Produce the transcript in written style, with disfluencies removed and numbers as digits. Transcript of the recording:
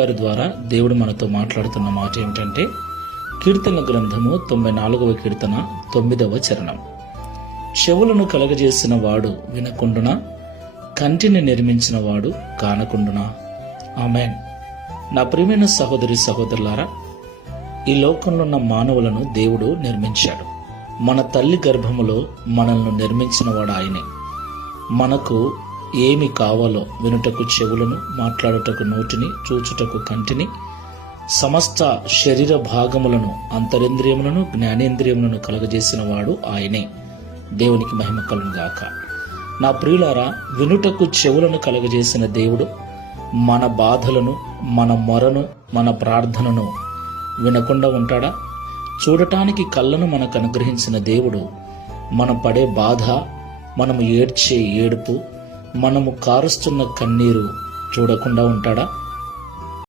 వారి ద్వారా దేవుడు మనతో మాట్లాడుతున్న మాట ఏమిటంటే, కీర్తన గ్రంథము 94వ కీర్తన 9వ చరణం. చెవులను కలగజేసిన వాడు వినకుండునా, కంటిని నిర్మించిన వాడు కానకుండునా. ఆమేన్. నా ప్రియమైన సహోదరి సహోదరులారా, ఈ లోకంలో ఉన్న మానవులను దేవుడు నిర్మించాడు. మన తల్లి గర్భములో మనల్ని నిర్మించిన వాడు ఆయనే. మనకు ఏమి కావాలో వినుటకు చెవులను, మాట్లాడుటకు నోటిని, చూచుటకు కంటిని, సమస్త శరీర భాగములను, అంతరింద్రియములను, జ్ఞానేంద్రియములను కలగజేసిన వాడు ఆయనే. దేవునికి మహిమ కలుగును గాక. నా ప్రియులారా, వినుటకు చెవులను కలగజేసిన దేవుడు మన బాధలను, మన మొరను, మన ప్రార్థనను వినకుండా ఉంటాడా? చూడటానికి కళ్ళను మనకు అనుగ్రహించిన దేవుడు మనం పడే బాధ, మనము ఏడ్చే ఏడుపు, మనము కారుస్తున్న కన్నీరు చూడకుండా ఉంటాడా?